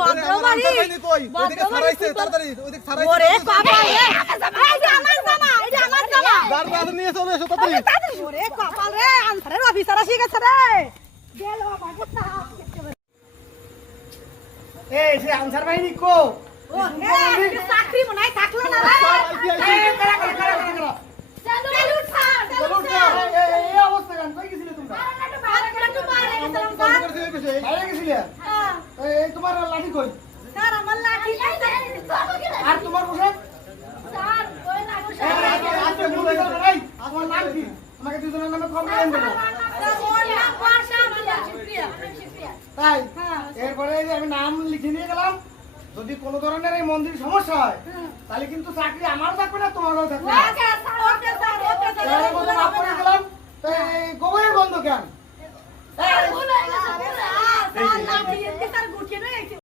ভদ্রবাড়ি কই ওইদিকে ছাড়াইছে তাড়াতাড়ি ওইদিকে ছাড়াইছে ওরে কপাল রে এই যে আমার জামা এই যে আমার জামা গাড়ি নিয়ে চলে এসো তাড়াতাড়ি ওরে কপাল রে আনসারের অফিসার আসি গেছে রে গেল বাবু তা এই যে আনসার বাহিনী কো ও এ চাকরি মনাই থাকলো না রে এই কারা চলো উঠা এই অবস্থা কেন কই গেছিলে তোমরা একটু বাইরে গেছিলাম স্যার বাইরে গেছিলে হ্যাঁ এই তোমার লাঠি কই স্যার আমার লাঠি আর তোমার পোশাক স্যার ওই না আজকে ভুলে গেল ভাই আমার নাম কি আমাকে দুজনের নামে কমপ্লেইন দেবো ওর নাম পাশা আমার শিপ্রিয়া তাই হ্যাঁ এরপরে এই যে আমি নাম লিখে নিয়ে গেলাম যদি কোনো ধরনের এই মন্দির সমস্যা হয় তাহলে কিন্তু চাকরি আমারও থাকবে না তোমারও থাকবে না ওকে স্যার ওকে স্যার এর মধ্যে মাফ করে দিলাম তো এই গোবরের বন্ধ কেন স্যার ভুল হয়ে